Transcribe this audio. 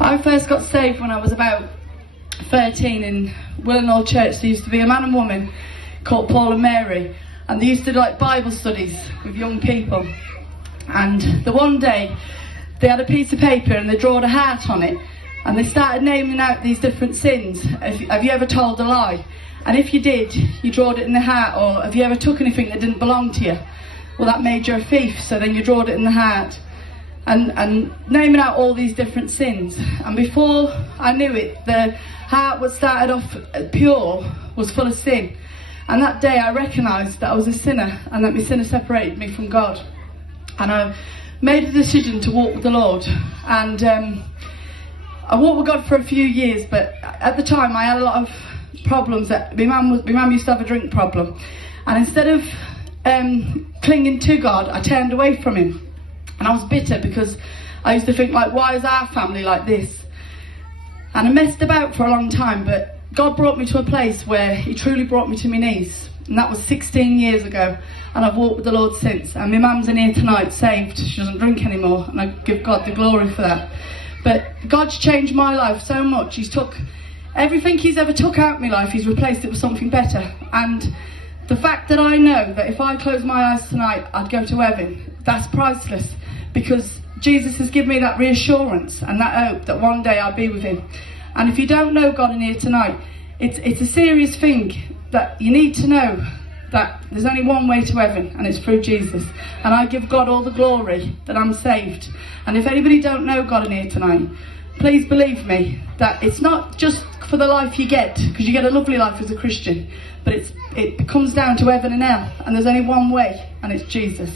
I first got saved when I was about 13 in Willenhall CHURCH. There used to be a man and woman called Paul and Mary, and they used to do like Bible studies with young people. And the one day they had a piece of paper and they drawed a heart on it, and they started naming out these different sins. Have you ever told a lie? And if you did, you drawed it in the heart. Or have you ever took anything that didn't belong to you? Well, that made you a thief, so then you drawed it in the heart. And naming out all these different sins. And before I knew it, the heart what started off pure was full of sin. And that day I recognised that I was a sinner, and that my sin had separated me from God. And I made a decision to walk with the Lord. And I walked with God for a few years, but at the time I had a lot of problems. That my mum used to have a drink problem, and instead of clinging to God, I turned away from him. And I was bitter because I used to think, like, why is our family like this? And I messed about for a long time, but God brought me to a place where he truly brought me to my knees. And that was 16 years ago, and I've walked with the Lord since. And my mum's in here tonight, saved. She doesn't drink anymore, and I give God the glory for that. But God's changed my life so much. He's took everything he's ever took out of my life, he's replaced it with something better. And the fact that I know that if I close my eyes tonight, I'd go to heaven, that's priceless. Because Jesus has given me that reassurance and that hope that one day I'll be with him. And if you don't know God in here tonight, it's a serious thing, that you need to know that there's only one way to heaven, and it's through Jesus. And I give God all the glory that I'm saved. And if anybody don't know God in here tonight, please believe me that it's not just for the life you get, because you get a lovely life as a Christian, but it comes down to heaven and hell, and there's only one way, and it's Jesus.